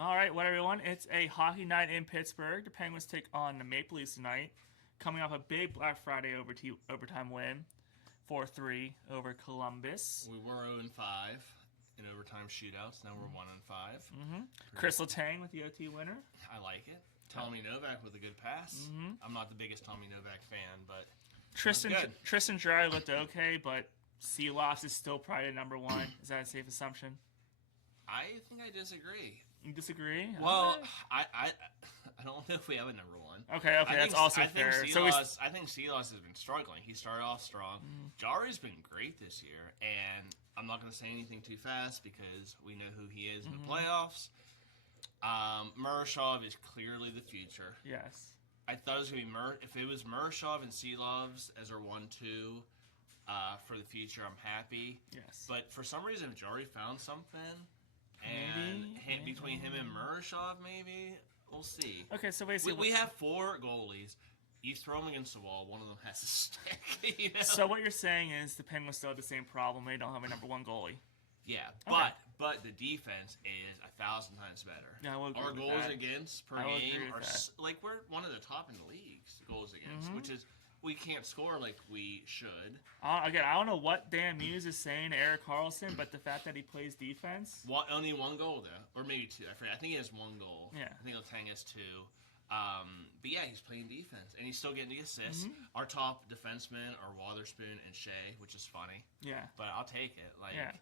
All right, what everyone? It's a hockey night in Pittsburgh. The Penguins take on the Maple Leafs tonight, coming off a big Black Friday overtime win, 4-3 over Columbus. We were 0-5 in overtime shootouts. Now we're 1-5. Chris Letang with the OT winner. I like it. Tommy Novak with a good pass. I'm not the biggest Tommy Novak fan, but Tristan Jarry looked okay, but Seeloss is still probably number one. Is that a safe assumption? I think I disagree. You disagree? Well, Okay. I don't know if we have a number one. Okay, that's also fair. I think Seeloss has been struggling. He started off strong. Jarry's been great this year, and I'm not going to say anything too fast because we know who he is in the playoffs. Murashov is clearly the future. Yes. I thought it was going to be if it was Murashov and Seelovs as our 1-2 for the future, I'm happy. Yes. But for some reason, if Jarry found something, and between him and Murashov, maybe we'll see. Okay, so basically we have 4 goalies. You throw them against the wall, one of them has to stick. You know? So what you're saying is the Penguins still have the same problem. They don't have a number one goalie. Yeah, Okay. but the defense is 1,000 times better. Yeah, I will agree Our with goals that. against per I will agree game with are that. like we're one of the top in the leagues goals against, which is we can't score like we should. Again, I don't know what Dan Muse is saying to Eric Carlson, but the fact that he plays defense. Only 1 goal though, or maybe 2. I forget. I think he has 1 goal. Yeah. I think Letang has 2. But yeah, he's playing defense, and he's still getting the assists. Our top defensemen are Wotherspoon and Shea, which is funny. Yeah. But I'll take it. Like, Yeah.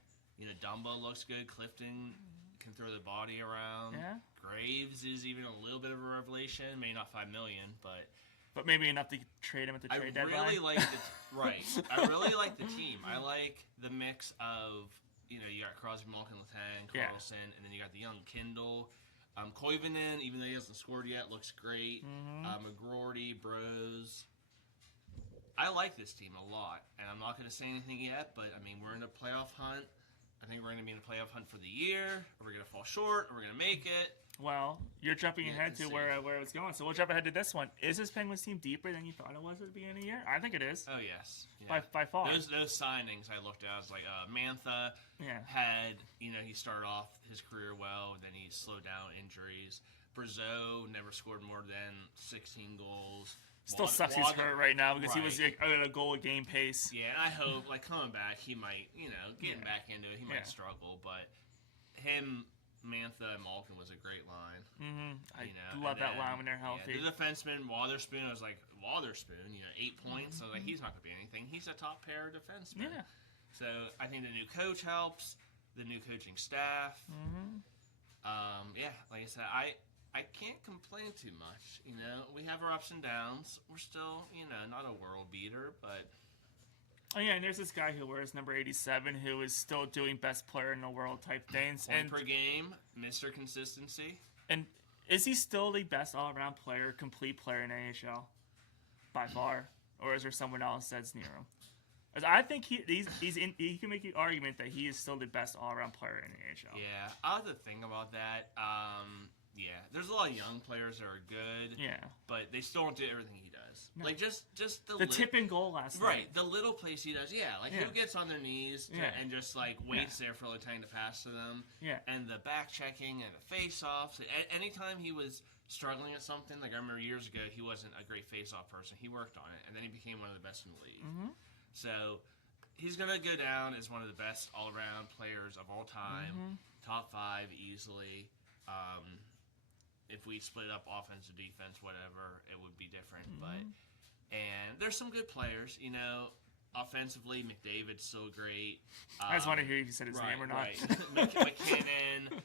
Dumbo looks good. Clifton can throw the body around. Yeah. Graves is even a little bit of a revelation. Maybe not $5 million, but maybe enough to trade him at the I trade deadline. really like I really like the team. I like the mix of you got Crosby, Malkin, Letang, Yeah. Carlson, and then you got the young Kindle. Koivunen, even though he hasn't scored yet, looks great. McGroarty, Bros. I like this team a lot, and I'm not going to say anything yet, but, we're in a playoff hunt. I think we're going to be in a playoff hunt for the year. Are we going to fall short? Are we going to make it? Well, you're jumping ahead to see. where it was going, so we'll jump ahead to this one. Is this Penguins team deeper than you thought it was at the beginning of the year? I think it is. Oh, yes. Yeah. By far. Those signings I looked at, I was like, Mantha had, he started off his career well, then he slowed down injuries. Brazeau never scored more than 16 goals. Still sucks he's hurt right now because he was Right. at a goal a game pace. Yeah, and I hope, coming back, he might, getting back into it, he might struggle, but him, Mantha, and Malkin was a great line. I love that line when they're healthy. Yeah, the defenseman, Wotherspoon, I was like, Wotherspoon, 8 points. I was like, he's not going to be anything. He's a top pair defenseman. Yeah. So I think the new coach helps, the new coaching staff. Like I said, I can't complain too much. We have our ups and downs. We're still, not a world beater, but... Oh, yeah, and there's this guy who wears number 87 who is still doing best player in the world type things. Point per game, Mr. Consistency. And is he still the best all-around player, complete player in AHL? By far. Or is there someone else that's near him? 'Cause I think he can make the argument that he is still the best all-around player in the AHL. Yeah, I have to think about that. There's a lot of young players that are good. Yeah. But they still don't do everything he does. No. Like, just The tip and goal last night. Right, the little plays he does. Yeah, who gets on their knees and just, waits there for Letang to pass to them. Yeah. And the back-checking and the face-offs. Anytime he was struggling at something, I remember years ago, he wasn't a great face-off person. He worked on it, and then he became one of the best in the league. So, he's going to go down as one of the best all-around players of all time. Top 5 easily. If we split up offense or defense, whatever, it would be different. And there's some good players, Offensively, McDavid's still great. I just want to hear if you said his name or not. Right. McKinnon,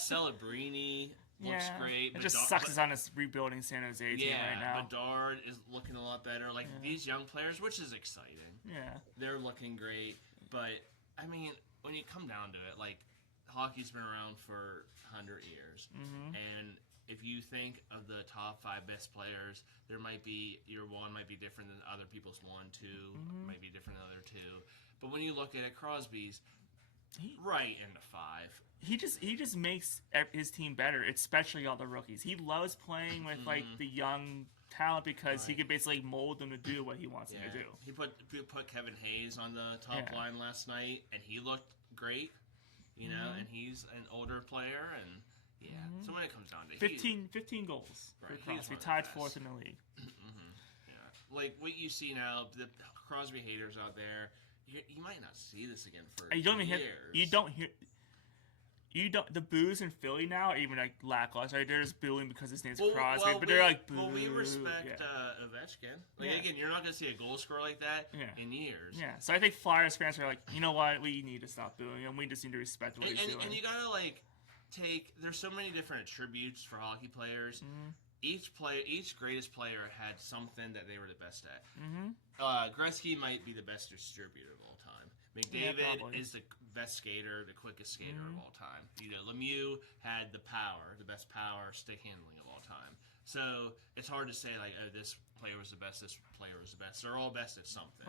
Celebrini looks great. It just sucks he's on this rebuilding San Jose team right now. Bedard is looking a lot better. These young players, which is exciting. Yeah. They're looking great. But, when you come down to it, hockey's been around for 100 years. And if you think of the top 5 best players, there might be your one might be different than other people's 1, 2, might be different than other 2. But when you look at it, Crosby's right into 5. He just makes his team better, especially all the rookies. He loves playing with the young talent because he can basically mold them to do what he wants them to do. He put Kevin Hayes on the top line last night, and he looked great. And he's an older player, and so when it comes down to 15 goals Right, for he's Crosby, one of the tied best. 4th in the league. Yeah, like what you see now, the Crosby haters out there, you might not see this again for And you don't even years. the boos in Philly now are even like lackluster. Like, they're just booing because his name's Crosby, Well, but they're like boo. Well, we respect yeah. Ovechkin. Like Yeah. again, you're not gonna see a goal scorer like that Yeah. in years. Yeah, so I think Flyers fans are like, you know what, we need to stop booing him. We just need to respect what he's doing. And you gotta like take. There's so many different attributes for hockey players. Mm-hmm. Each greatest player had something that they were the best at. Mm-hmm. Gretzky might be the best distributor of all time. McDavid is the best skater, the quickest skater of all time. You know, Lemieux had the best power, stick handling of all time. So it's hard to say like, oh, this player was the best, this player was the best. They're all best at something.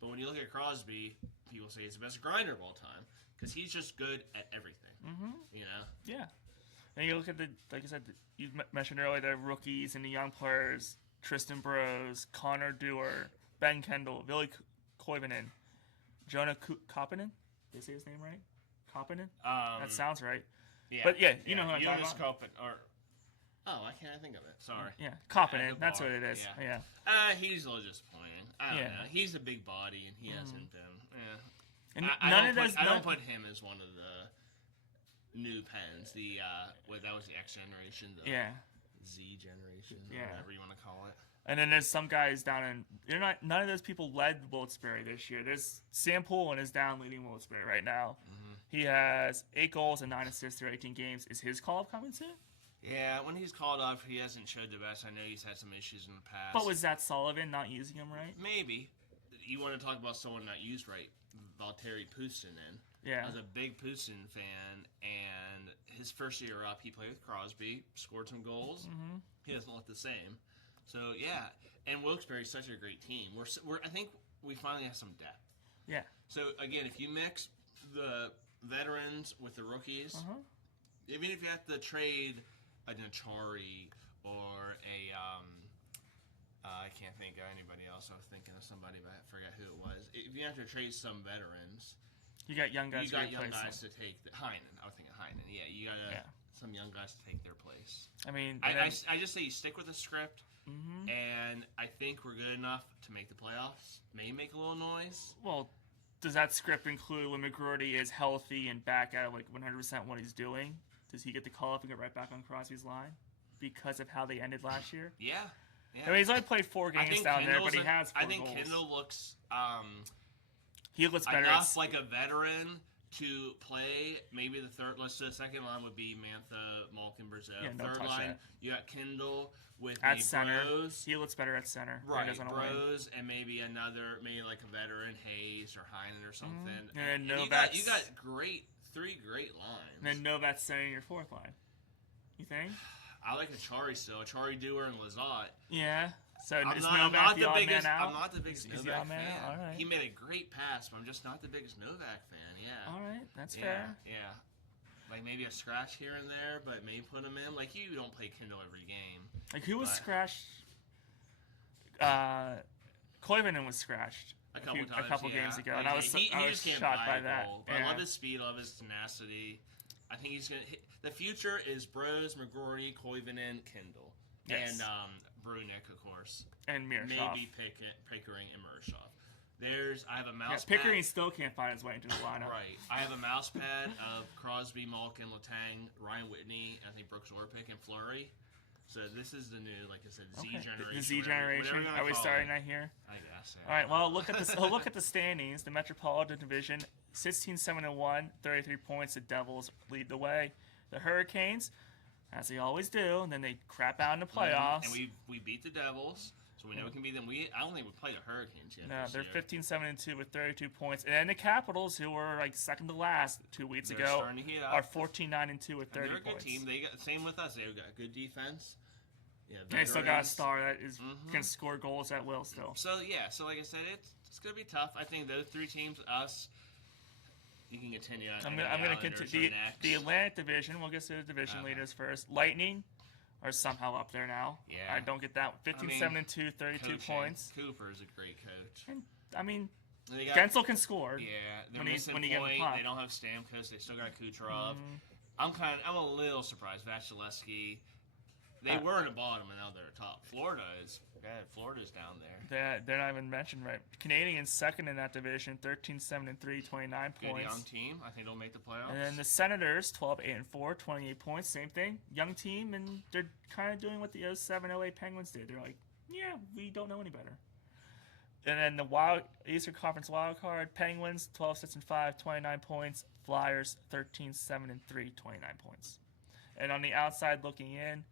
But when you look at Crosby, people say he's the best grinder of all time because he's just good at everything. You know? Yeah. And you look at like I said, you mentioned earlier, the rookies and the young players: Tristan Burroughs, Connor Dewar, Ben Kendall, Ville Koivunen, Jonah Koppinen. Did I say his name right? Koppinen? That sounds right. Yeah. But yeah, you know who I'm talking Jonas about. I can't think of it. Sorry. Yeah, Koppinen. the That's bar. what it is. Yeah. Yeah. He's a little disappointing. I don't know. He's a big body, and he hasn't been. And I don't put him as one of the new Pens. That was the X generation. The Z generation. Whatever you want to call it. And then there's some guys down in. None of those people led Wilkes-Barre this year. There's Sam Poulin is down leading Wilkes-Barre right now. He has 8 goals and 9 assists through 18 games. Is his call up coming soon? Yeah, when he's called up, he hasn't showed the best. I know he's had some issues in the past. But was that Sullivan not using him right? Maybe. You want to talk about someone not used right? Valtteri Puustinen. Yeah. I was a big Puustinen fan, and his first year up, he played with Crosby, scored some goals. He doesn't look the same. So yeah, and Wilkes-Barre is such a great team. I think we finally have some depth. Yeah. So again, if you mix the veterans with the rookies, even if you have to trade a Nachari or a I can't think of anybody else. I was thinking of somebody, but I forgot who it was. If you have to trade some veterans, you got young guys. You got young guys to take Heinen. I was thinking Heinen. Yeah, you got some young guys to take their place. I mean, I just say you stick with the script. And I think we're good enough to make the playoffs. May make a little noise. Well, does that script include when McGroarty is healthy and back at like 100% what he's doing? Does he get the call up and get right back on Crosby's line because of how they ended last year? Yeah. I mean, he's only played 4 games down there, but he has 4 I think goals. Kendall looks he looks better enough like a veteran to play. Maybe the second line would be Mantha, Malkin, Brazil. Third line, you got Kendall with at center. Bros. He looks better at center. Right, Bros, and maybe like a veteran, Hayes or Heinen or something. And you got 3 great lines. And then Novak's centering your 4th line. You think? I like Achari still. Achari, Dewar, and Lazat. Yeah. So I'm is not Novak the the odd biggest. man out? I'm not the biggest Is Novak man fan. out? All right. He made a great pass, but I'm just not the biggest Novak fan. Yeah. All right, that's fair. Yeah. Like maybe a scratch here and there, but maybe put him in. Like you don't play Kendall every game. Like who was scratched? Koivunen was scratched a couple games ago, like, and I was just can't shocked buy by that. But I love his speed, I love his tenacity. I think he's gonna. The future is Bros, McGroarty, Koivunen, Kendall, and Brunick, of course, and Miroshov. Maybe Pickering and Miroshov. I have a mouse pad. Pickering still can't find his way into the lineup. Right. I have a mouse pad of Crosby, Malkin, Letang, Ryan Whitney, I think Brooks Orpik, and Fleury. So this is the new, like I said, Z generation. The Z generation. Are we starting that here? I guess. All right. Well, look at the standings. The Metropolitan Division, 16-7-1, 33 points. The Devils lead the way. The Hurricanes, as they always do, and then they crap out in the playoffs. And we beat the Devils, so we know it can beat them. I don't think we played the Hurricanes yet. No, they're 15-7-2 with 32 points, and then the Capitals, who were like second to last 2 weeks ago, are 14-9-2 with 30 they're a good points. team. They got same with us. They've got good defense. Yeah, they still got a star that can score goals at will still. So like I said, it's gonna be tough. I think those 3 teams, us. You can continue. I'm going to continue the Atlantic Division. We'll get to the division leaders first. Lightning are somehow up there now. Yeah, I don't get that. 15-7-2, 32 points. Cooper's a great coach. And, I mean, Gensel can score. Yeah, when he gets the puck. They don't have Stamkos. They still got Kucherov. I'm a little surprised. Vasilevsky, they were in the bottom and now they're top. Florida's down there. They're not even mentioned right. Canadians second in that division, 13-7-3, 29 Good points. young team. I think they'll make the playoffs. And then the Senators, 12-8-4, 28 points. Same thing. Young team, and they're kind of doing what the 07-08 Penguins did. They're like, yeah, we don't know any better. And then the Eastern Conference wild card, Penguins, 12-6-5, 29 points. Flyers, 13-7-3, 29 points. And on the outside looking in,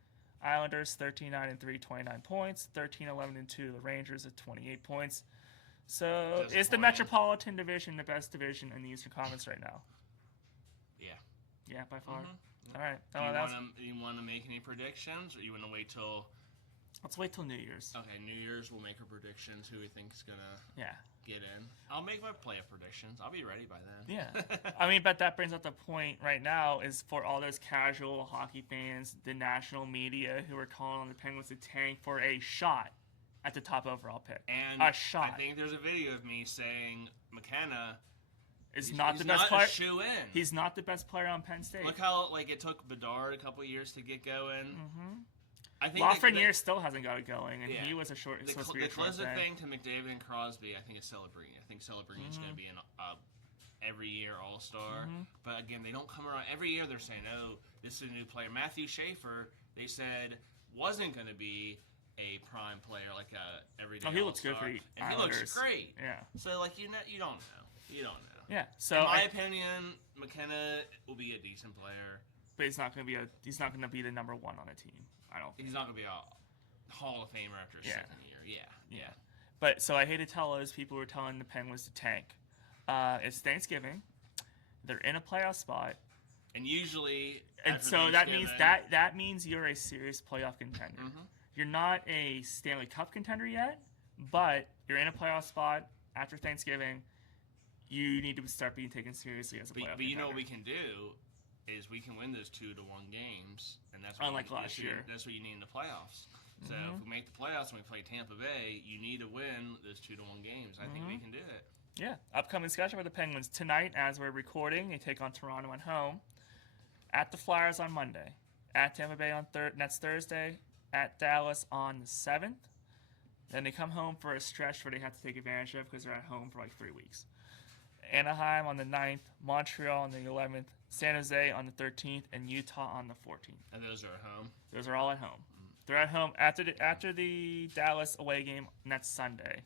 Islanders 13-9-3, 29 points. 13-11-2, the Rangers at 28 points. So is the Metropolitan Division the best division in the Eastern Conference right now? Yeah. Yeah, by far. Mm-hmm. All right. Do you want to make any predictions, or you want to wait till? Let's wait till New Year's. Okay, New Year's we'll make our predictions. Who we think's gonna Yeah. get in? I'll make my playoff predictions. I'll be ready by then. Yeah. I mean, but that brings up the point right now is for all those casual hockey fans, the national media who are calling on the Penguins to tank for a shot at the top overall pick. And a shot. I think there's a video of me saying McKenna is not the best player. He's not the best player on Penn State. Look how it took Bedard a couple of years to get going. Mm-hmm. I think Lafreniere still hasn't got it going, and he was a short. The closest thing to McDavid and Crosby, I think, is Celebrini. I think Celebrini is going to be an every year All-Star. Mm-hmm. But again, they don't come around every year. They're saying, "Oh, this is a new player." Matthew Schaefer, they said, wasn't going to be a prime player like a everyday. Oh, he looks good for the and Islanders. He looks great. Yeah. So you don't know. You don't know. Yeah. So in my opinion, McKenna will be a decent player, but he's not going to be the number one on a team. I don't think. He's not going to be a Hall of Famer after a second year. Yeah. But so I hate to tell those people who are telling the Penguins to tank. It's Thanksgiving. They're in a playoff spot. And usually, and so that means you're a serious playoff contender. Mm-hmm. You're not a Stanley Cup contender yet, but you're in a playoff spot after Thanksgiving. You need to start being taken seriously as a playoff contender. But you know what we can do is we can win those 2-1 games, and that's what unlike last year. That's what you need in the playoffs. So if we make the playoffs and we play Tampa Bay, you need to win those 2-1 games. I think we can do it. Yeah. Upcoming schedule for the Penguins tonight, as we're recording, they take on Toronto at home. At the Flyers on Monday. At Tampa Bay on next Thursday. At Dallas on the 7th. Then they come home for a stretch where they have to take advantage of because they're at home for 3 weeks. Anaheim on the 9th. Montreal on the 11th. San Jose on the 13th. And Utah on the 14th. And those are at home? Those are all at home. They're at home after the Dallas away game next Sunday.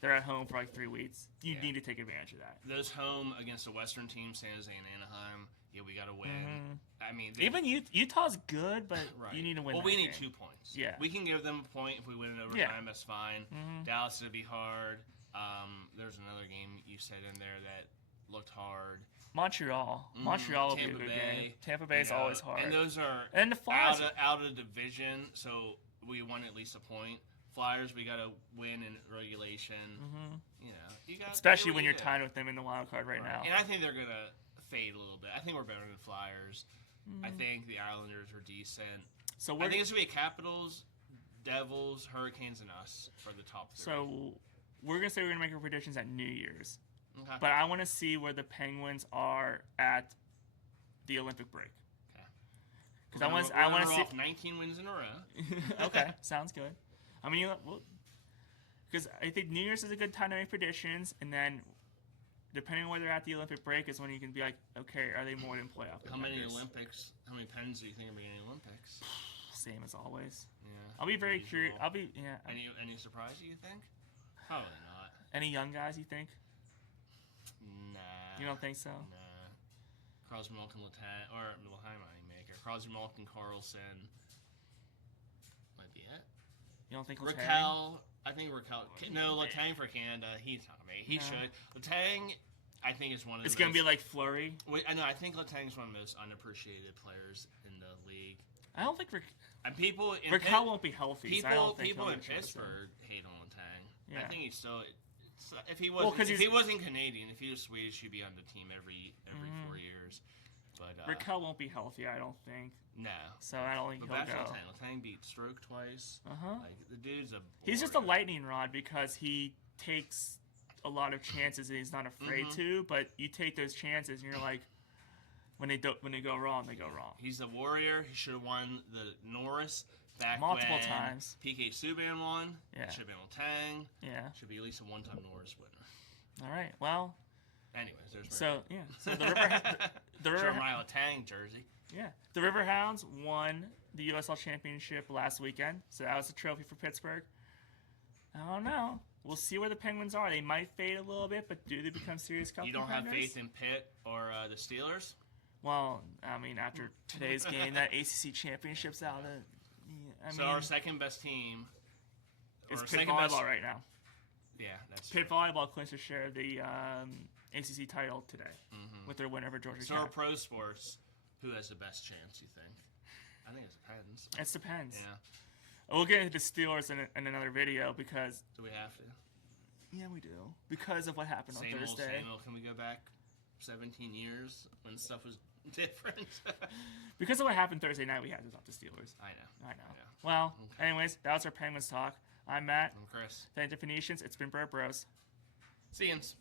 They're at home for 3 weeks. You need to take advantage of that. Those home against the Western team, San Jose and Anaheim, we got to win. Mm-hmm. I mean, even Utah's good, but you need to win. Well, we need 2 points. Yeah, we can give them a point if we win in overtime. That's fine. Mm-hmm. Dallas is gonna be hard. There's another game you said in there that looked hard. Montreal will be a good game. Tampa Bay is always hard. And those are the Flyers out of division, so we won at least a point. Flyers, we got to win in regulation. Mm-hmm. Especially when you're tied with them in the wild card right now. And I think they're gonna fade a little bit. I think we're better than Flyers. I think the Islanders are decent. So I think it's gonna be Capitals, Devils, Hurricanes, and us for the top 3. So we're gonna say we're gonna make our predictions at New Year's. Okay. But I want to see where the Penguins are at the Olympic break. Okay. Because I want to see 19 wins in a row. Okay, sounds good. I mean, because I think New Year's is a good time to make predictions, and then depending on where they're at the Olympic break is when you can be like, okay, are they more than playoff contenders? How many Olympics? How many pens do you think are being in the Olympics? Same as always. Yeah. I'll be very curious. Any surprise? You think? Probably not. Any young guys you think? Nah. You don't think so? Nah. Crosby, Malkin, Letang, or Letang might make it. Crosby, Malkin, Carlson. Might be it. You don't think Raquel? I think Raquel. No, Letang for Canada. He's not made. He should. Letang, I think is one of the. It's gonna be like Fleury. I know. I think Letang's one of the most unappreciated players in the league. I don't think and people. Raquel won't be healthy. People in Pittsburgh hate on Letang. Yeah. I think he's still. If he wasn't Canadian, if he was Swedish, he'd be on the team every 4 years. But Raquel won't be healthy, I don't think. No. So I don't think he'll go. Letang beat Stroke twice. The dude's he's just a lightning rod because he takes a lot of chances and he's not afraid to. But you take those chances and you're like, When they go wrong, they go wrong. He's a warrior. He should have won the Norris back Multiple when times. PK Subban won. Yeah. Should have been Letang. Yeah. Should be at least a one-time Norris winner. All right. Well. Anyways, there's So yeah. So the River. the River. Jeremiah Letang jersey. Yeah. The Riverhounds won the USL Championship last weekend, so that was a trophy for Pittsburgh. I don't know. We'll see where the Penguins are. They might fade a little bit, but do they become serious cup You don't have contenders? faith in Pitt or the Steelers? Well, I mean, after today's game, that ACC Championship's out. So our second best team is or Pitt second Volleyball best, right now. Yeah, that's Pitt Volleyball clinched their share of the ACC title today with their win over Georgia So Tech. our pro sports, who has the best chance, you think? I think it depends. It depends. Yeah. We'll get into the Steelers in another video because... Do we have to? Yeah, we do. Because of what happened on Thursday. Same old. Can we go back 17 years when stuff was different? Because of what happened Thursday night, we had to talk to Steelers. I know. Well, Okay. anyways, that was our Penguins talk. I'm Matt. I'm Chris. Thank you, Phoenicians. It's been Burt Bros. See yous.